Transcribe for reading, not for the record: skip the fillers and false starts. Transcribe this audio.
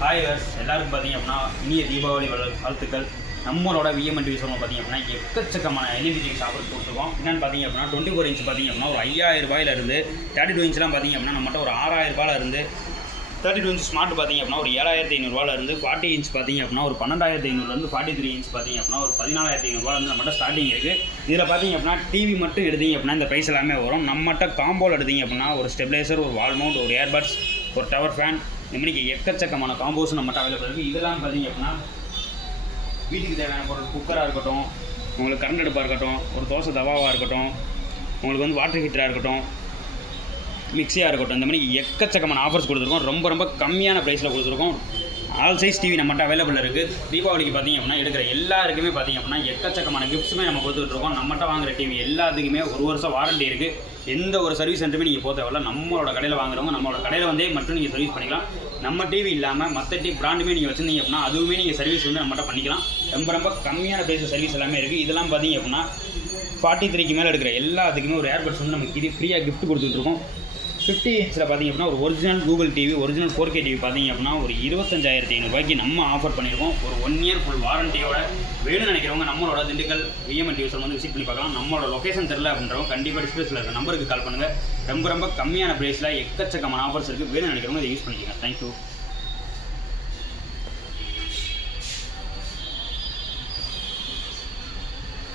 Hi verse எல்லாருக்கும் பார்த்தீங்க அப்படின்னா இனிய தீபாவளி வாழ்த்துக்கள். நம்மளோட விஎம்என் டிவி சொல்லுவோம் பார்த்தீங்க அப்படின்னா எக்கச்சக்கமான எல்இடி டிவி ஆஃபர் கொடுத்துருக்கோம். என்னென்னு பார்த்தீங்க அப்படின்னா 24 இன்ச் பார்த்தீங்க அப்படின்னா ஒரு 5000 ரூபாயிலிருந்து 32 இன்ச்லாம் பார்த்தீங்க அப்படின்னா நம்மகிட்ட ஒரு 6000 ரூபாயிலிருந்து 32 இன்ச் ஸ்மார்ட் பார்த்தீங்க அப்படின்னா ஒரு 7500 ரூபாயிலிருந்து 40 இன்ச் பார்த்தீங்க அப்படின்னா ஒரு 12500 43 இன்ச் பார்த்தீங்க அப்படின்னா ஒரு 14500 ரூபாயிலிருந்து நம்மகிட்ட ஸ்டார்டிங் இருக்குது. இதில் பார்த்தீங்க அப்படின்னா டிவி மட்டும் எடுத்தீங்க அப்படின்னா இந்த ப்ரைஸ் எல்லாமே வரும். நம்மகிட்ட காம்போவில் எடுத்தீங்க அப்படின்னா ஒரு ஸ்டெபிலைசர், ஒரு வால் மவுண்ட், ஒரு ஏர்பட்ஸ், ஒரு டவர் ஃபேன், இந்த மாதிரி எக்கச்சக்கமான காம்போஸும் நம்மகிட்ட அவைலபிள் இருக்குது. இதெல்லாம் பார்த்தீங்க அப்படின்னா வீட்டுக்கு தேவையான பொருள், குக்கராக இருக்கட்டும், உங்களுக்கு கரண்ட் அடுப்பாக இருக்கட்டும், ஒரு தோசை தவாவாக இருக்கட்டும், உங்களுக்கு வந்து வாட்டர் ஹீட்டராக இருக்கட்டும், மிக்சியாக இருக்கட்டும், இந்த மாதிரி எக்கச்சக்கமான ஆஃபர்ஸ் கொடுத்துருக்கோம். ரொம்ப கம்மியான ப்ரைஸில் கொடுத்துருக்கோம். ஆல் சைஸ் டிவி நம்மகிட்ட அவைலபிள் இருக்குது. தீபாவளிக்கு பார்த்திங்க அப்படின்னா எடுக்கிற எல்லாருக்குமே பார்த்திங்க அப்படின்னா எக்கச்சக்கமான கிஃப்ட்ஸுமே நம்ம கொடுத்துட்ருக்கோம். நம்மகிட்ட வாங்குகிற டிவி எல்லாத்துக்குமே 1 வருஷம் வாரண்டி இருக்குது. எந்த ஒரு சர்வீஸ் சென்டருமே நீங்கள் போக தேவையில்ல. நம்மளோட கடையில் வாங்குறவங்க நம்மளோட கடையில் வந்தே மட்டும் நீங்கள் சர்வீஸ் பண்ணிக்கலாம். நம்ம டிவி இல்லாமல் மற்ற டிவி பிராண்டுமே நீங்கள் வச்சுருந்தீங்க அப்படின்னா அதுவுமே நீங்கள் சர்வீஸ் வந்து நம்மகிட்ட பண்ணிக்கலாம். ரொம்ப கம்மியான ப்ரைஸில் சர்வீஸ் எல்லாமே இருக்குது. இதெல்லாம் பார்த்திங்க அப்படின்னா 43க்கு மேலே எடுக்கிற எல்லாத்துக்குமே ஒரு ஏர்பட்ஸ் வந்து நமக்கு இது ஃப்ரீயாக கிஃப்ட் கொடுத்துட்ருக்கோம். 50 இன்ச்சில் பார்த்திங்க அப்படின்னா ஒரு original Google TV, original 4K TV பார்த்திங்க அப்படின்னா ஒரு 25500 ரூபாய்க்கு நம்ம ஆஃபர் பண்ணியிருக்கோம். ஒரு 1 இயர் ஃபுல் வாரண்டியோட வேணும்னு நினைக்கிறவங்க நம்மளோட திண்டுக்கல் விஎம்என் டிவி வந்து விசிட் பண்ணி பார்க்கலாம். நம்மளோட லொக்கேஷன் தெரியல அப்படின்றவங்க கண்டிப்பாக டிஸ்பிளேஸில் இருக்க நம்பருக்கு கால் பண்ணுங்கள். ரொம்ப கம்மியான ப்ரைஸில் எக்கச்சக்கமான ஆஃபர்ஸ் இருக்குது. வேணும்னு நினைக்கிறவங்க இதை யூஸ் பண்ணிக்கோங்க. தேங்க்யூ.